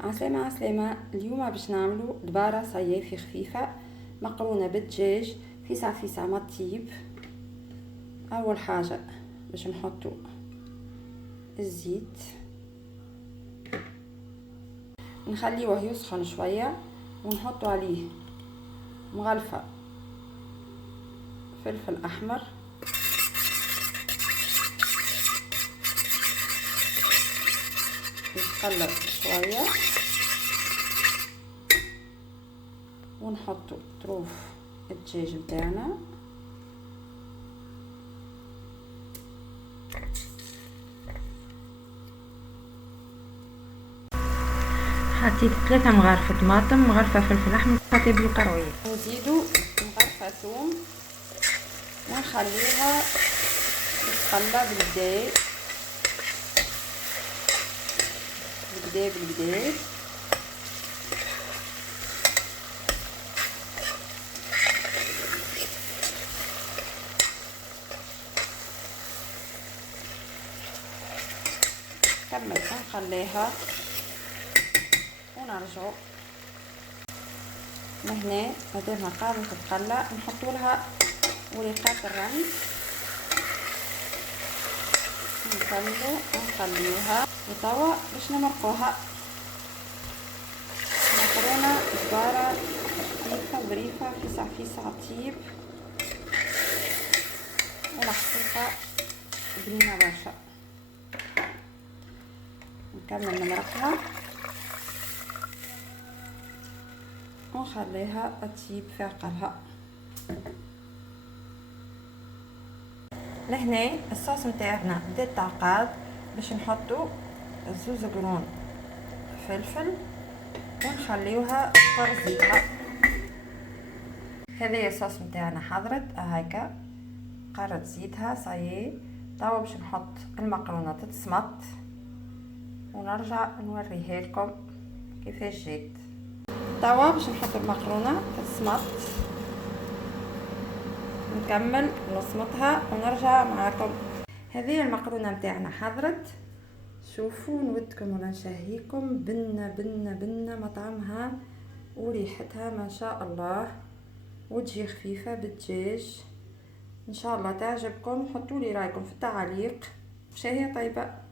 عسلامة عسلامة. اليوم باش نعملو دبارة صيافي خفيفة، مقرونة بالدجاج فيسع ما طيب. اول حاجة باش نحطو الزيت، نخليوه يسخن شوية ونحطو عليه مغلفة فلفل احمر، يتقلب شوية ونحطو طروف الدجاج بتاعنا، حطيت 3 مغارف طماطم، مغرفه فلفل احمر، حطيت بالقرويه. نزيدو مغرفة ثوم ونخليها تتقلب بالكدا بالكدا. كمل نخليها ونرجعو لهنا. مادامها قاعدة تتقلى نحطو لها وريقات الرمل، نكملو ونخليوها وتوا باش نمرقوها. مكرونة دبارة خفيفة ظريفة فيسع طيب والحقيقة بنينة برشا. نكمل نمرقها ونخليها تطيب في عقلها. لهنا الصوص متاعنا بدا تعقاد، باش نحطو زوز قرون فلفل ونخليوها تطر زيتها. هذايا الصوص متاعنا حضرت هكا قرت زيتها صايي. توا باش نحط المقرونه تتسمط ونرجع نوريها لكم كيفاش جات. توا باش نحط المقرونه تتسمط، نكمل نصمتها ونرجع معاكم. هذه المقرونه متاعنا حضرت، شوفوا نودكم ولا نشهيكم بنه مطعمها وريحتها ما شاء الله، وتجي خفيفه بالدجاج. ان شاء الله تعجبكم، حطوا لي رايكم في التعليق. شهية طيبه.